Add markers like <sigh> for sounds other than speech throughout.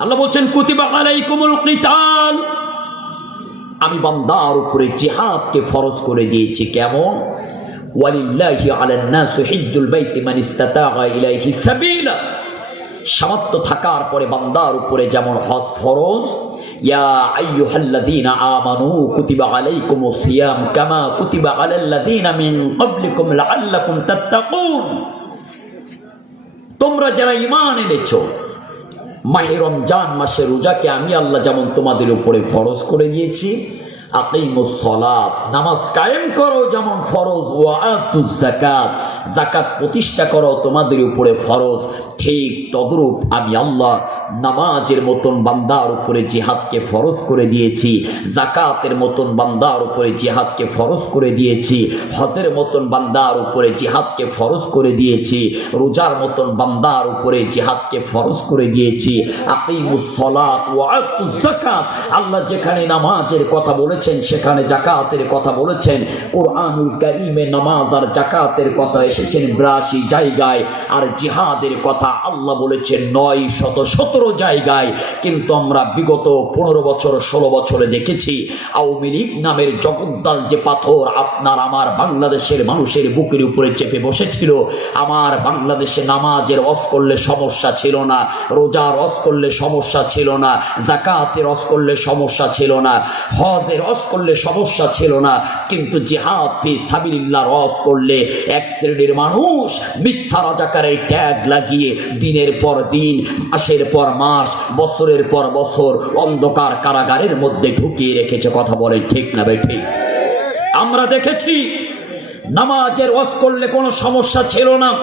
আল্লাহ বলছেন, কুতিবা আলাইকুমুল কিতাল। আমি বান্দার উপরে জিহাদকে ফরজ করে দিয়েছি। কেমন? ওয়ালিল্লাহি আলান নাসি হিজ্জুল বাইতি মান ইসতাতাআ ইলাইহি সাবিলা। সামর্থ্য থাকার পরে বান্দার উপরে যেমন হজ ফরজ, ইয়া আইয়ুহাল্লাযীনা আমানু কুতিবা আলাইকুমুস সিয়াম কামা কুতিবা আলাল্লাযীনা মিন ক্বাবলিকুম লাআল্লাকুম তাত্তাকুন। তোমরা যারা ঈমান এনেছো মাহে রমজান মাসে রোজাকে আমি আল্লাহ যেমন তোমাদের উপরে ফরজ করে দিয়েছি নামাজ কায়েম করো যেমন ফরজ ওয়াতুজ জাকাত জাকাত প্রতিষ্ঠা করো তোমাদের উপরে ফরজ। ঠিক তদরূপ আমি আল্লাহ নামাজের মতন বান্দার উপরে জিহাদকে ফরজ করে দিয়েছি জাকাতের মতন বান্দার উপরে জিহাদকে ফরজ করে দিয়েছি, হজের মতন বান্দার উপরে জিহাদকে ফরজ করে দিয়েছি, রোজার মতন বান্দার উপরে জিহাদকে ফরজ করে দিয়েছি। জাকাত আল্লাহ যেখানে নামাজের কথা বলেছেন, সেখানে জাকাতের কথা বলেছেন। কোরআনুল কারিমে নামাজ আর জাকাতের কথা এসেছেন বিরাশি জায়গায়, আর জিহাদের কথা আল্লাহ বলেছেন নয় শত সতেরো জায়গায়, কিন্তু আমরা বিগত পনেরো বছর, ষোলো বছরে দেখেছি আওয়ামী লীগ নামের জগদ্দাল যে পাথর আপনার আমার বাংলাদেশের মানুষের বুকের উপরে চেপে বসেছিল, আমার বাংলাদেশে নামাজের অফ করলে সমস্যা ছিল না, রোজার অফ করলে সমস্যা ছিল না জাকাতের অফ করলে সমস্যা ছিল না, হজের অফ করলে সমস্যা ছিল না, কিন্তু জিহাদ ফি সাবিলিল্লাহ অফ করলে এক শ্রেণির মানুষ মিথ্যা রাজাকারের ট্যাগ লাগিয়ে দিনের পর দিন, মাসের পর মাস, বছরের পর বছর অন্ধকার কারাগারের মধ্যে ঢুকিয়ে রেখেছে কথা বলে, ঠিক না বে ঠিক? আমরা দেখেছি, নামাজের ওয়াজ করলে কোনো সমস্যা ছিল না।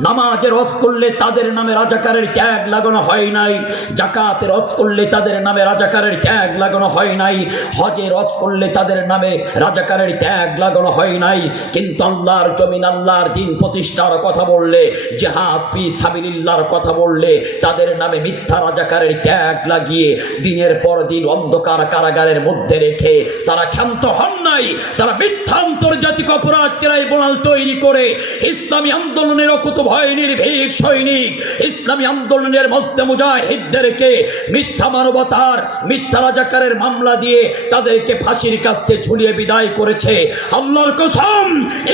নামাজের ওয়াজ করলে তাদের নামে রাজাকারের ট্যাগ লাগানো হয় নাই। জাকাতের ওয়াজ করলে তাদের নামে রাজাকারের ট্যাগ লাগানো হয় নাই। হজের ওয়াজ করলে তাদের নামে রাজাকারের ট্যাগ লাগানো হয় নাই। কিন্তু আল্লাহর জমিন আল্লাহর দিন প্রতিষ্ঠার কথা বললে, জেহাদ ফি সাবিলিল্লাহর কথা বললে, তাদের নামে মিথ্যা রাজাকারের ট্যাগ লাগিয়ে দিনের পর দিন অন্ধকার কারাগারের মধ্যে রেখে তারা ক্ষান্ত হন নাই। তারা মিথ্যা আন্তর্জাতিক অপরাধ ট্রাইব্যুনাল তৈরি করে, ইসলামী আন্দোলনের অকুত ভয় নির্ভীক সৈনিক, ইসলামী আন্দোলনের মধ্যে মুজাহিদদেরকে মিথ্যা মানবতার, মিথ্যা রাজাকারের মামলা দিয়ে তাদেরকে ফাঁসির কাছে ঝুলিয়ে বিদায় করেছে। আল্লাহর কসম,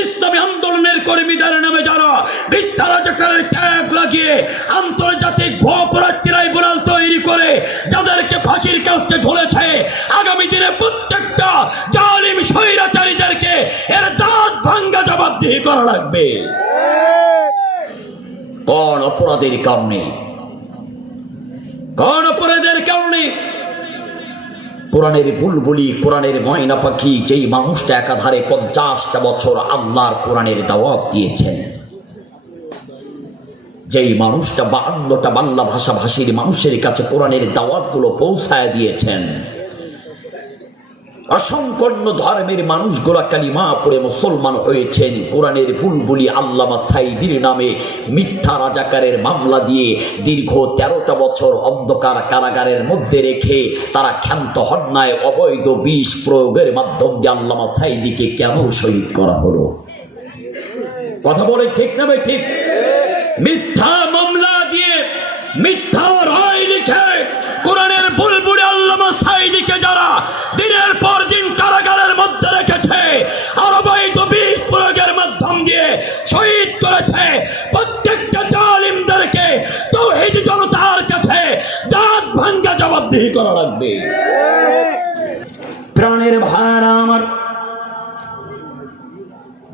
ইসলামী আন্দোলনের কর্মীদের নামে যারা মিথ্যা রাজাকারের ট্যাগ লাগিয়ে আন্তর্জাতিক ভূ অপরাধ ট্রাইব্যুনাল তৈরি করে যাদেরকে ফাঁসির কাছে ঝুলেছে, আগামী দিনে প্রত্যেকটা জালিম স্বৈরাচারীদেরকে এর দাঁত ভাঙ্গা জবাবদিহি করা লাগবে। কোন অপরাধের কারণে? কোন অপরাধের কারণে? কোরআনের বুলবুলি কোরআনের ময়না পাখি, যেই মানুষটা একাধারে পঞ্চাশটা বছর আল্লাহর কোরআনের দাওয়াত দিয়েছেন। যেই মানুষটা বান্নটা বাংলা ভাষা ভাষীর মানুষের কাছে কোরআনের দাওয়াতগুলো পৌঁছায় দিয়েছেন। অসংকন্ন ধর্মের মানুষগুলা কালিমা পড়ে মুসলমান হয়েছেন। কোরআনের বুলবুলি আল্লামা সাইদির নামে মিথ্যা রাজাকারের মামলা দিয়ে দীর্ঘ তেরোটা বছর অন্ধকার কারাগারের মধ্যে রেখে তারা ক্ষান্ত হন্যায় অবৈধ বিষ প্রয়োগের মাধ্যম দিয়ে আল্লামা সাইদিকে কেন শহীদ করা হলো? কথা বলে ঠিক না ভাই ঠিক? মিথ্যা মামলা দিয়ে মিথ্যা রায় লিখে কোরআনের বুলবুলি আল্লামা সাইদিকে যারা জবাবদিহি করা লাগবে। প্রাণের ভাড়া আমার।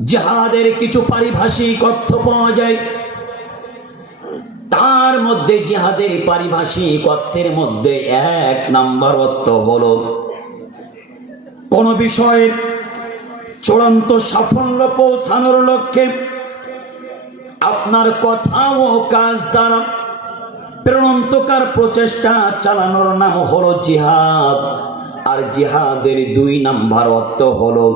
জিহাদের কিছু পারিভাষিক অর্থ পাওয়া যায়। তার মধ্যে জিহাদের পারিভাষিক অর্থের মধ্যে এক নাম্বার অর্থ হলো, কোন বিষয়ের চূড়ান্ত সাফল্য পৌঁছানোর লক্ষ্যে আপনার কথা ও কাজ দ্বারা প্রেরণান্তকার প্রচেষ্টা চালানোর নাম হলো জিহাদ। আর জিহাদের দুই নাম্বার অর্থ হলো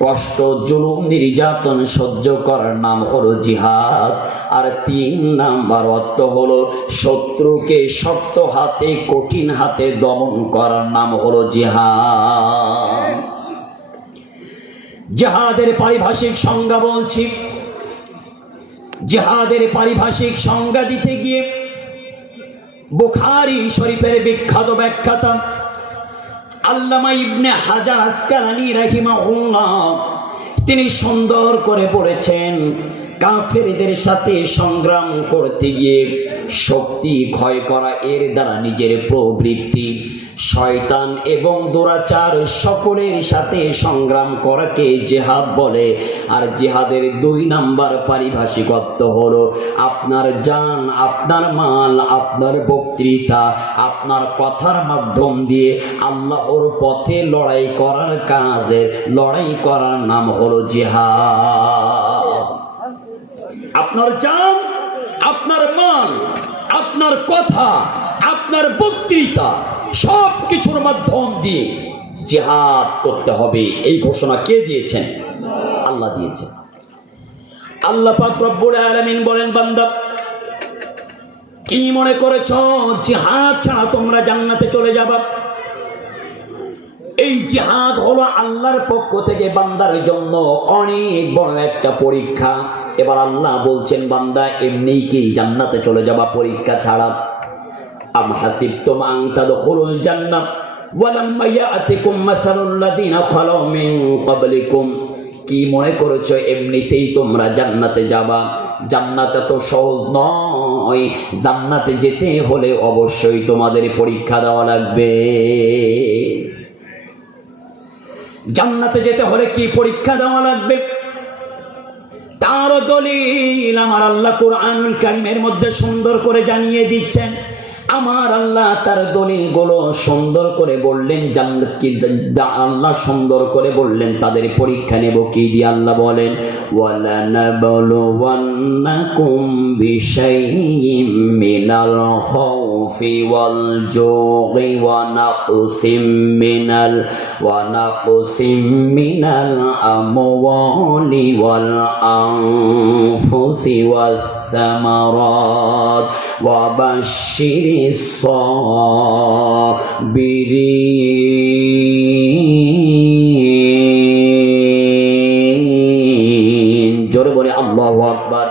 কষ্ট, জুলুম, নির্যাতন সহ্য করার নাম হলো জিহাদ। আর তিন নাম্বার অর্থ হলো শত্রুকে শক্ত হাতে, কঠিন হাতে দমন করার নাম হলো জিহাদ। জিহাদের পারিভাষিক সংজ্ঞা বলছি। জেহাদের পারিভাষিক সংজ্ঞা দিতে গিয়ে বুখারি শরীফের বিখ্যাত ব্যাখ্যাতা আল্লামা ইবনে হাজার আসকালানি উল্লাম তিনি সুন্দর করে পড়েছেন, কাফেরদের সাথে সংগ্রাম করতে গিয়ে শক্তি ক্ষয় করা এর দ্বারা নিজের প্রবৃত্তি শয়তান এবং দুরাচার সকলের সাথে সংগ্রাম করাকে জেহাদ বলে। আর জেহাদের দুই নাম্বার পারিভাষিকত্ব হলো আপনার জান, আপনার মাল, আপনার বক্তৃতা, আপনার কথার মাধ্যম দিয়ে আল্লাহর পথে লড়াই করার কাজের, লড়াই করার নাম হলো জেহাদ। আপনার জান, আপনার মাল, আপনার কথা, আপনার বক্তৃতা সব কিছুর মাধ্যম দিয়ে জেহাদ করতে হবে। এই ঘোষণা কে দিয়েছেন? আল্লাহ দিয়েছেন। আল্লাহ পাক বলেন, বান্দা, কি মনে করেছ? জিহাদ ছাড়া তোমরা জান্নাতে চলে যাবা? এই জিহাদ হলো আল্লাহর পক্ষ থেকে বান্দার জন্য অনেক বড় একটা পরীক্ষা। এবার আল্লাহ বলছেন, বান্দা এমনি কি জান্নাতে চলে যাবা? পরীক্ষা ছাড়া আম হাসিবতুম আন তাদখুলুল জান্নাহ ওয়ালাম্মা ইয়াতিকুম মাসালুল লাযিনা খালাউ মিন ক্বাবলিকুম। কি মনে করেছ, এমনিতেই তোমরা জান্নাতে যাবা? জান্নাতে তো সহজ নয়। জান্নাতে যেতে হলে অবশ্যই তোমাদের পরীক্ষা দেওয়া লাগবে। জান্নাতে যেতে হলে কি পরীক্ষা দেওয়া লাগবে? তার দলিল আমার আল্লাহ কোরআনুল কারিমের মধ্যে সুন্দর করে জানিয়ে দিচ্ছেন। আমার আল্লাহ তার দলিলগুলো সুন্দর করে বললেন, জান্নাত কি আল্লাহ সুন্দর করে বললেন, তাদের পরীক্ষা নেব কি দিয়ে আল্লাহ বলেন, ওয়ালানাবলুওয়ান্নাকুম বিশাইইম মিনাল খাউফি ওয়াল জুই ওয়া নাকসিম মিনাল, ওয়া নাকসিম মিনাল আমওয়ালি ওয়াল আনফুসি ওয়াস الثمرات وبشر الصابرين জোরে বলে আল্লাহু আকবার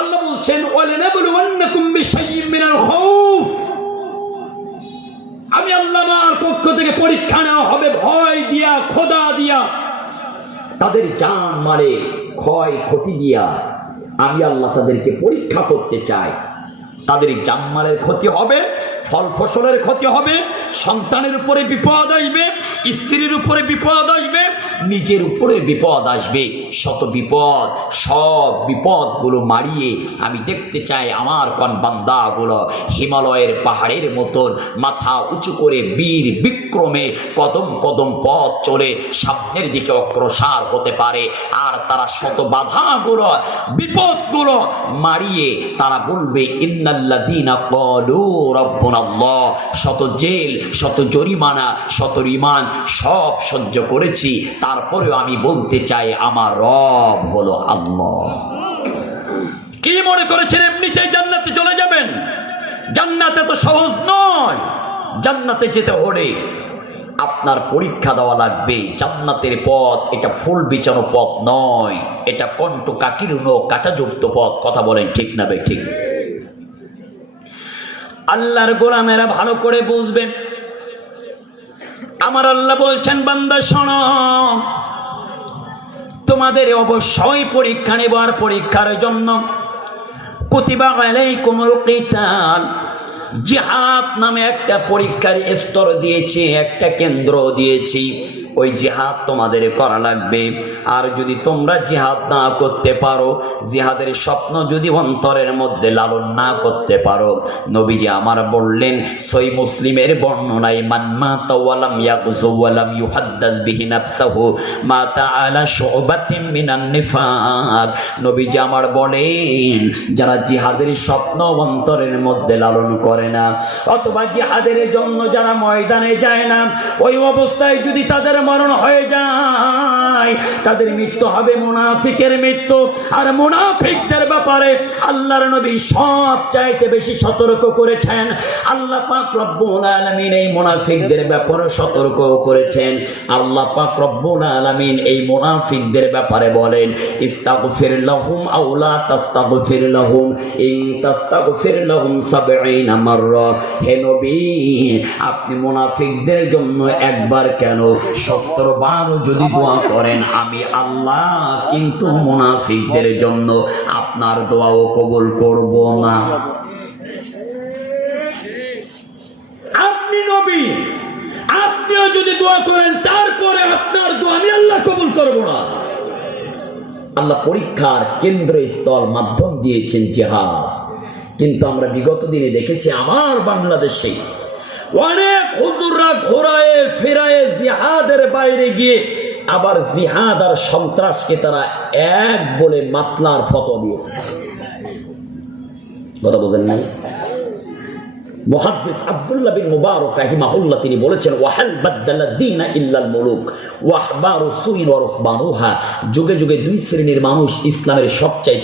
আল্লাহ বলছেন ওয়ালানাবলুওয়ান্নাকুম বিশাইইম মিনাল খাউফ আমি আল্লাহ আমার পক্ষ থেকে পরীক্ষা নেওয়া হবে ভয় দিয়া খোদা দিয়া তাদের জান মারে ক্ষয় ক্ষতি দিয়া আমি আল্লাহ তাদেরকে পরীক্ষা করতে চাই। তাদের জানমালের ক্ষতি হবে ফল ফসলের ক্ষতি হবে, সন্তানের উপরে বিপদ আসবে, স্ত্রীর উপরে বিপদ আসবে, নিজের উপরে বিপদ আসবে। শত বিপদ, সব বিপদগুলো মারিয়ে আমি দেখতে চাই আমার কন হিমালয়ের পাহাড়ের মতন মাথা উঁচু করে বীর বিক্রমে কদম কদম পথ চলে সামনের দিকে অগ্রসর হতে পারে। আর তারা শত বাধাগুলো, বিপদগুলো মারিয়ে তারা বলবে, ইন্নাল্লাযীনা ক্বালু রাব্বুনাল্লাহ শত জেল, শত জরিমানা, শত রিমান সব সহ্য করেছি। তারপরেও আমি বলতে চাই, আমার রব হলো আল্লাহ। কি মনে করেছেন, এমনিতেই জান্নাতে চলে যাবেন? জান্নাতে তো সহজ নয়। জান্নাতে যেতে হলে আপনার পরীক্ষা দেওয়া লাগবে, জান্নাতের পথ এটা ফুল বিছানো পথ নয়, এটা কণ্ঠ কাকিরুন কাঁটাযুক্ত পথ, কথা বলেন ঠিক না বে ঠিক। আল্লাহর গোলামেরা ভালো করে বুঝবেন। আমার আল্লাহ বলছেন, বান্দা, শোনো। তোমাদের অবশ্যই পরীক্ষা নেব আর পরীক্ষার জন্য। কিতাল জিহাদ নামে একটা পরীক্ষার স্তর দিয়েছি, একটা কেন্দ্র দিয়েছি। ওই জিহাদ তোমাদের করা লাগবে। আর যদি তোমরা জিহাদ না করতে পারো, জিহাদের স্বপ্ন যদি অন্তরের মধ্যে লালন না করতে পারো, নবীজি আমার বললেন, সই মুসলিমের বর্ণনায় মানমা তাওয়ালাম ইয়াকুজু ওয়ালাম ইউহাদ্দাস বিহি নাফসাহু মা তাআলা শুবাতিন মিনান নিফাক। নবীজি আমার বলেন, যারা জিহাদের স্বপ্ন অন্তরের মধ্যে লালন করে না, অথবা জিহাদের জন্য যারা ময়দানে যায় না, ওই অবস্থায় যদি তাদের মরণ হয়ে যায়। তাদের মৃত্যু হবে মুনাফিকের মৃত্যু। আর মুনাফিকদের ব্যাপারে আল্লাহর নবী সব চাইতে বেশি সতর্ক করেছেন। আল্লাহ পাক রব্বুল আলামিন এই মুনাফিকদের ব্যাপারে সতর্ক করেছেন। আল্লাহ পাক রব্বুল আলামিন এই মুনাফিকদের ব্যাপারে বলেন, ইস্তাগফির লাহুম আও লা তাস্তাগফির লাহুম। ইন তাস্তাগফির লাহুম 70 মাররা। হে নবী, আপনি মুনাফিকদের জন্য একবার কেন 70 বার যদি দোয়া করেন আমি আল্লাহ কিন্তু মুনাফিকদের জন্য আপনার দোয়াও কবুল করব না। আপনি নবী আপনিও যদি দোয়া করেন তারপরে আপনার দোয়া আমি আল্লাহ কবুল করব না। আল্লাহ পরীক্ষার কেন্দ্র স্থল মাধ্যম দিয়েছেন জেহাদ। কিন্তু আমরা বিগত দিনে দেখেছি আমার বাংলাদেশে অনেক হুজুররা ঘোরায় ফেরায়, জিহাদের বাইরে গিয়ে আবার জিহাদ আর সন্ত্রাসকে তারা এক বলে মাতলার ফটো দিয়েছে। কথা বোঝেন নাই? মানুষ ইসলামের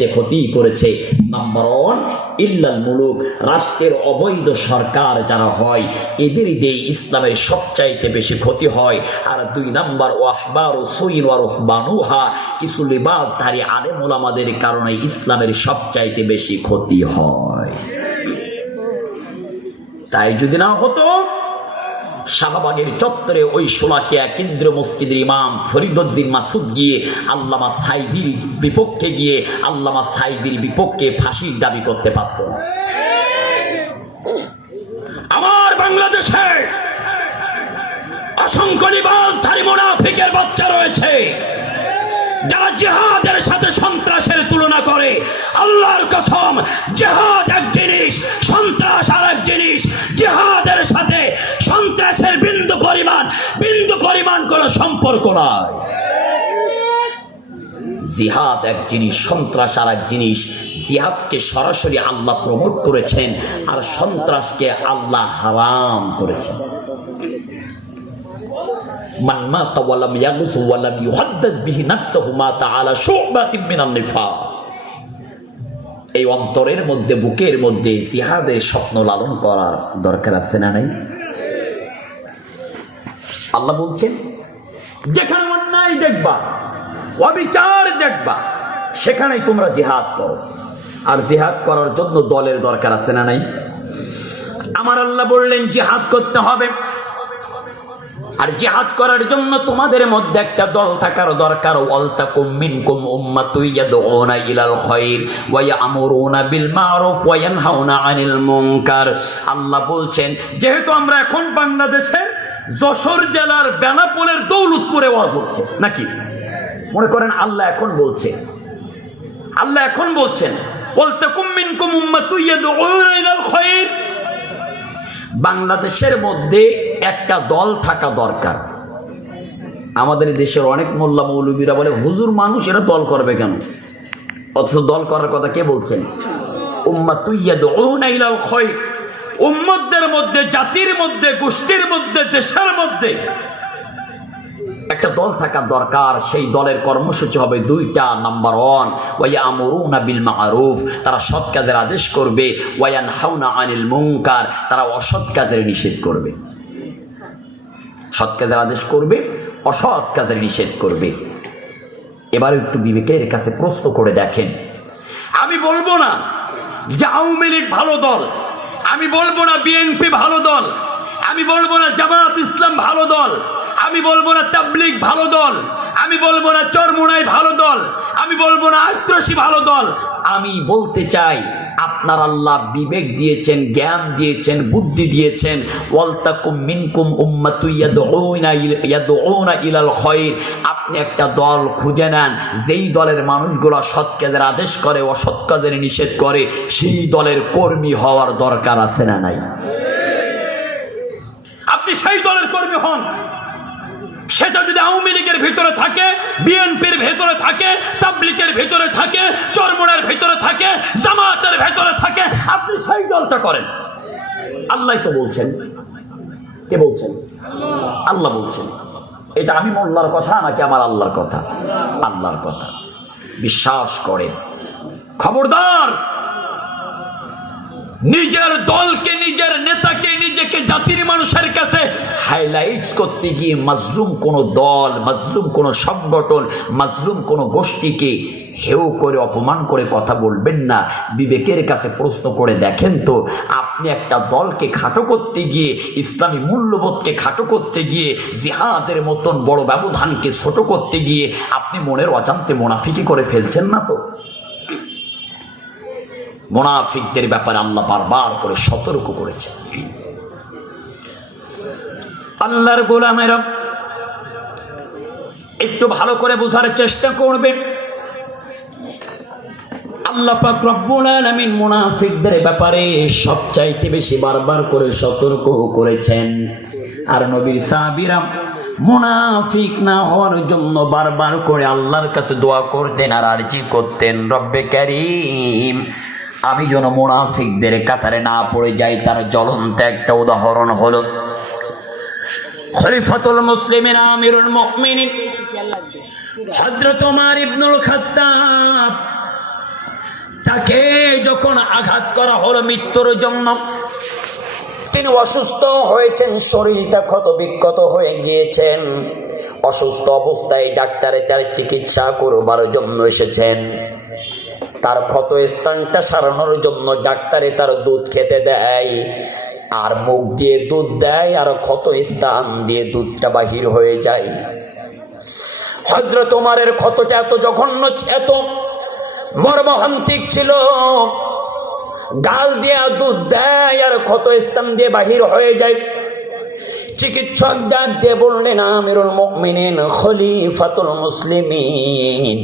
ক্ষতি করেছে। নাম্বার ওয়ান ইল্লাল মুলুক, রাষ্ট্রের অবৈধ সরকার যারা হয়, এদের দিয়ে ইসলামের সবচাইতে বেশি ক্ষতি হয়। আর দুই নাম্বার, ওয়াহবারু সুইন ওয়া রুহবানুহা, কিছু লিবাসধারী আলেম ওলামাদের কারণে ইসলামের সবচাইতে বেশি ক্ষতি হয়। তাই যদি না হতো, শাহবাগের চত্বরে ওই সোলাকিয়া কেন্দ্র মসজিদের ইমাম ফরিদুদ্দিন মাসুদ গিয়ে আল্লামা সাইদির বিপক্ষে গিয়ে আল্লামা সাইদির বিপক্ষে ফাঁসির দাবি করতে পারত। আমার বাংলাদেশে অসংখ্য নিবাসধারী মোনাফিকের বাচ্চা রয়েছে। যারা জেহাদের সাথে সন্ত্রাসের তুলনা করে, আল্লাহর কথম জেহাদ এক জিনিস, সন্ত্রাস আর এক জিনিস। জেহাদের সাথে সন্ত্রাসের বিন্দু পরিমাণ বিন্দু পরিমাণ কোনো সম্পর্ক নয় জিহাদ এক জিনিস, সন্ত্রাস আর এক জিনিস। জিহাদকে সরাসরি আল্লাহ প্রমোট করেছেন আর সন্ত্রাসকে আল্লাহ হারাম করেছেন। মান মা তাওয়ালাম ইয়াগুস ওয়ালাম ইউহাদ্দাস বিহি নাফসাহু মা তাআলা শুবাতিন মিনান নিফাক। এই অন্তরের মধ্যে, বুকের মধ্যে জিহাদের স্বপ্ন লালন করার দরকার আছে না নাই? আল্লাহ বলছেন, যেখানে অন্যায় দেখবা, অবিচার দেখবা, সেখানেই তোমরা জিহাদ করো। আর জিহাদ করার জন্য দলের দরকার আছে না নাই? আমার আল্লাহ বললেন, জিহাদ করতে হবে। আর জিহাদ করার জন্য তোমাদের মধ্যে একটা দল থাকার দরকার। ওয়ালতাকুম মিনকুম উম্মাতুন ইয়াদউনা ইলাল খায়র ওয়া ইয়ামুরুনা বিল মারুফ ওয়া ইয়ানহাউনা আনিল মুনকার। আল্লাহ বলছেন, যেহেতু আমরা এখন বাংলাদেশের যশোর জেলার বেনাপোলের দৌলতপুরে ওয়াজ হচ্ছে, নাকি? মনে করেন আল্লাহ এখন বলছে আল্লাহ এখন বলছেন, ওয়ালতাকুম মিনকুম উম্মাতুন ইয়াদউনা ইলাল খায়র বাংলাদেশের মধ্যে একটা দল থাকা দরকার। আমাদের দেশের অনেক মোল্লা মৌলবীরা বলে, হুজুর মানুষ, এরা দল করবে কেন? অথচ দল করার কথা কে বলছেন? উম্মতদের মধ্যে, জাতির মধ্যে, গোষ্ঠীর মধ্যে, দেশের মধ্যে একটা দল থাকা দরকার, সেই দলের কর্মসূচি হবে দুইটা। নাম্বার ওয়ান ওয়া আমরুনা বিল মারুফ, তারা সৎ কাজের আদেশ করবে। ওয়ান হাউনা আনিল মুনকার, তারা অসৎ কাজের নিষেধ করবে। সৎ কাজের আদেশ করবে, অসৎ কাজের নিষেধ করবে। এবার একটু বিবেকের কাছে প্রশ্ন করে দেখেন। আমি বলব না যে আওয়ামী লীগ ভালো দল, আমি বলব না বিএনপি ভালো দল, আমি বলব না জামাত ইসলাম ভালো দল আমি বলব না তাবলিগ ভালো দল, আমি বলব না চরমোনাই ভালো দল, আমি বলব না আত্রসী ভালো দল। আমি বলতে চাই, আপনার আল্লাহ বিবেক দিয়েছেন, জ্ঞান দিয়েছেন, বুদ্ধি দিয়েছেন। ওয়ালতাকুম মিনকুম উম্মাতু ইয়াদউনা ইল- ইয়াদউনা ইলাল খায়র আপনি একটা দল খুঁজে নেন, যেই দলের মানুষগুলো সৎ কাজের আদেশ করে অসৎ কাজের নিষেধ করে, সেই দলের কর্মী হওয়ার দরকার আছে না নাই? আপনি সেই দলের কর্মী হন। সেটা যদি আওয়ামী লীগের ভিতরে থাকে, বিএনপির ভেতরে থাকে, তাবলিকের ভেতরে থাকে, চরমোনার ভেতরে থাকে জামাতের ভেতরে থাকে, আপনি সেই দলটা করেন। আল্লাহ তো বলছেন। কে বলছেন? আল্লাহ বলছেন। এটা আমি মোল্লার কথা, নাকি আমার আল্লাহর কথা? আল্লাহর কথা। বিশ্বাস করে খবরদার! নিজের দলকে, নিজের নেতাকে, নিজেকে জাতির মানুষের কাছে হাইলাইট করতে গিয়ে মাজলুম কোন দল, মাজলুম কোন সংগঠন, মাজলুম কোন গোষ্ঠীকে হেউ করে, অপমান করে কথা বলবেন না। বিবেকের কাছে প্রশ্ন করে দেখেন তো, আপনি একটা দলকে খাটো করতে গিয়ে, ইসলামী মূল্যবোধকে খাটো করতে গিয়ে, জিহাদের মতন বড় ব্যবধানকে ছোট করতে গিয়ে, আপনি মনের অজান্তে মোনাফিকি করে ফেলছেন না তো? মোনাফিকদের ব্যাপারে আল্লাহ বারবার করে সতর্ক করেছেন। আল্লাহর গোলামেরা একটু ভালো করে বোঝার চেষ্টা করবেন। আল্লাহ করে আল্লাহর কাছে দোয়া করতেন আর আরজি করতেন, রব্বে কারীম আমি যেন মুনাফিকদের কাতারে না পড়ে যাই, তার জ্বলন্ত একটা উদাহরণ হলো, খলিফাতুল মুসলিমিন আমিরুল মুমিনিন, হযরত ওমর ইবনুল খাত্তাব, তাকে যখন আঘাত করা হলো মৃত্যুর জন্য, তিনি অসুস্থ হয়েছেন, শরীরটা ক্ষত বিক্ষত হয়ে গিয়েছেন, অসুস্থ অবস্থায় ডাক্তারে তার চিকিৎসা করবার জন্য এসেছেন। তার ক্ষত স্থানটা সারানোর জন্য ডাক্তারে তার দুধ খেতে দেয়। আর মুখ দিয়ে দুধ দেয় আর ক্ষত স্থান দিয়ে দুধটা বাহির হয়ে যায়। হজরত ওমারের ক্ষতটা এত জঘন্য এত মর্মহান্তিক ছিল। গাল দিয়ে দুধ দেয় আর ক্ষত স্থান দিয়ে বাহির হয়ে যায়। চিকিৎসক ডাক দিয়ে বললেন, আমিরুল মুমিনিন খলিফাতুল মুসলিমিন।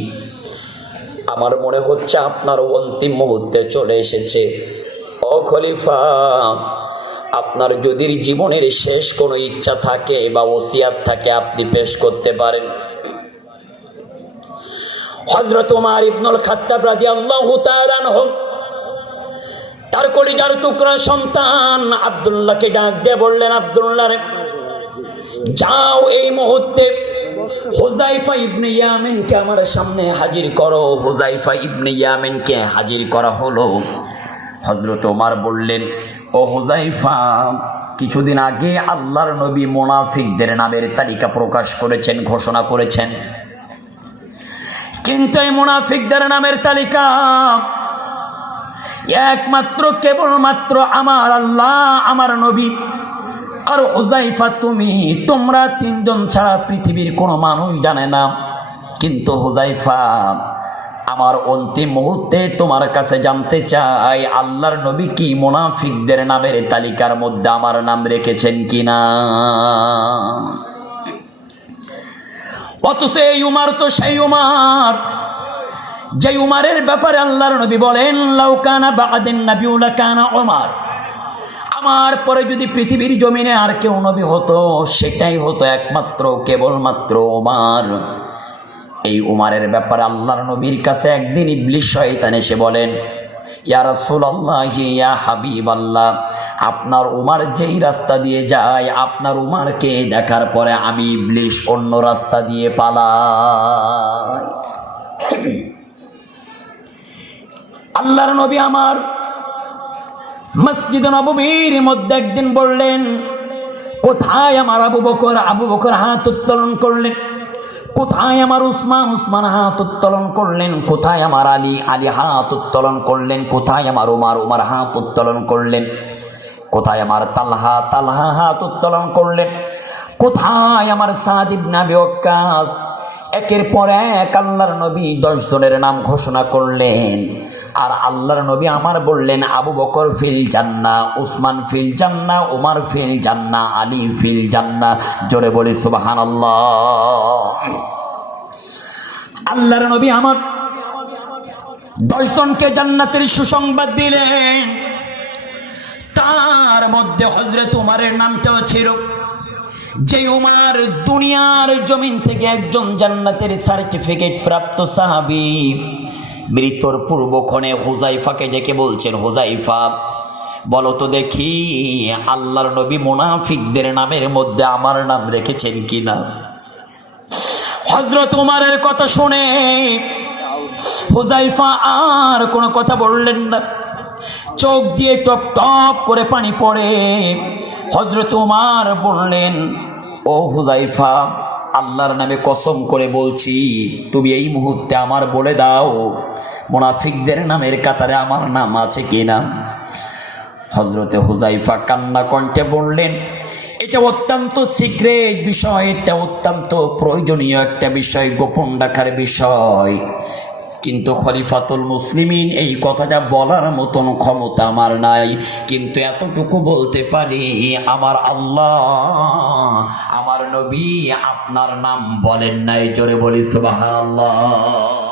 আমার মনে হচ্ছে আপনার অন্তিম মুহূর্তে চলে এসেছে। ও খলিফা, আপনার যদি জীবনের শেষ কোনো ইচ্ছা থাকে বা ওসিয়াত থাকে, আপনি পেশ করতে পারেন। হজরত উমার ইবনুল খাত্তাব রাদিয়াল্লাহু তাআলা আনহু, তার কলিজার টুকরা সন্তান আব্দুল্লাহকে ডাক দিয়ে বললেন, আব্দুল্লাহ যাও এই মুহূর্তে। হুজাইফা ইবনে ইয়ামিনকে আমার সামনে হাজির করো। হুজাইফা ইবনে ইয়ামিনকে হাজির করা হলো। হজরত ওমর বললেন, ও হুজাইফা কিছুদিন আগে আল্লাহর নবী মোনাফিকদের নামের তালিকা প্রকাশ করেছেন, ঘোষণা করেছেন। কিন্তু এই মুনাফিকদের নামের তালিকা একমাত্র, কেবলমাত্র আমার আল্লাহ, আমার নবী আর হুজাইফা তুমি, তোমরা তিনজন ছাড়া পৃথিবীর কোনো মানুষ জানে না। কিন্তু হুজাইফা আমার অন্তিম মুহূর্তে তোমার কাছে জানতে চাই, আল্লাহর নবী কি মুনাফিকদের নামের তালিকার মধ্যে আমার নাম রেখেছেন কিনা? অথচ এই উমার তো সেই উমার। যে উমারের ব্যাপারে আল্লাহর নবী বলেন লাউকানা বাগাদিন নাবিউলা কানা ওমার আমার পরে যদি পৃথিবীর জমিনে আর কেউ নবী হতো, সেটাই হতো একমাত্র, কেবলমাত্র ওমার এই উমারের ব্যাপারে আল্লাহর নবীর কাছে একদিন ইবলিশ শয়তান এসে বলেন, ইয়া রাসূলুল্লাহ, ইয়া হাবিবাল্লাহ, আপনার উমার যেই রাস্তা দিয়ে যায়, আপনার উমারকে দেখার পরে আমি ইবলিশ অন্য রাস্তা দিয়ে পালাই। <clears throat> আল্লাহর নবী আমার মসজিদ নববীর মধ্যে একদিন বললেন, কোথায় আমার আবু বকর? আবু বকর হাত উত্তোলন করলেন। কোথায় আমার উসমান? উসমান হাত উত্তোলন করলেন। কোথায় আমার আলী? আলী হাত উত্তোলন করলেন। কোথায় আমার উমার? উমার হাত উত্তোলন করলেন। কোথায় আমার তালহা? তালহা হাত উত্তোলন করলেন। কোথায় আমার সাদিব নাবি ওয়াক্কাস? একের পর এক আল্লাহর নবী দশ জনের নাম ঘোষণা করলেন। আর আল্লাহর নবী আমার বললেন, আবু বকর ফিল জান্না, উসমান ফিল জান্না, উমার ফিল জান্না, আলী ফিল জান্না। জোরে বলি সুবাহান আল্লাহর নবী আমার দশজনকে জান্নাতের সুসংবাদ দিলেন। তার মধ্যে হজরত উমারের নামটাও ছিল। যে উমার দুনিয়ার জমিন থেকে একজন জান্নাতের সার্টিফিকেট প্রাপ্ত সাহাবি। মৃত্যুর পূর্বক্ষণে হুজাইফাকে ডেকে বলছেন, হুজাইফা, বলো তো দেখি, আল্লাহর নবী মুনাফিকদের নামের মধ্যে আমার নাম রেখেছেন কিনা? হজরত উমারের কথা শুনে হুজাইফা আর কোনো কথা বললেন না। চোখ দিয়ে টপ টপ করে পানি পড়ে। হজরত উমার বললেন, ও হুজাইফা, আল্লাহর নামে কসম করে বলছি, তুমি এই মুহূর্তে আমার বলে দাও মোনাফিকদের নামের কাতারে আমার নাম আছে কি না? হজরতে হুজাইফা কান্না কণ্ঠে বললেন, এটা অত্যন্ত সিক্রেট বিষয়, এটা অত্যন্ত প্রয়োজনীয় একটা বিষয়, গোপন রাখার বিষয়। কিন্তু খলিফাতুল মুসলিমিন এই কথাটা বলার মতন ক্ষমতা আমার নাই। কিন্তু এতটুকু বলতে পারি, আমার আল্লাহ, আমার নবী আপনার নাম বলেন নাই। জোরে বলি সুবাহ আল্লাহ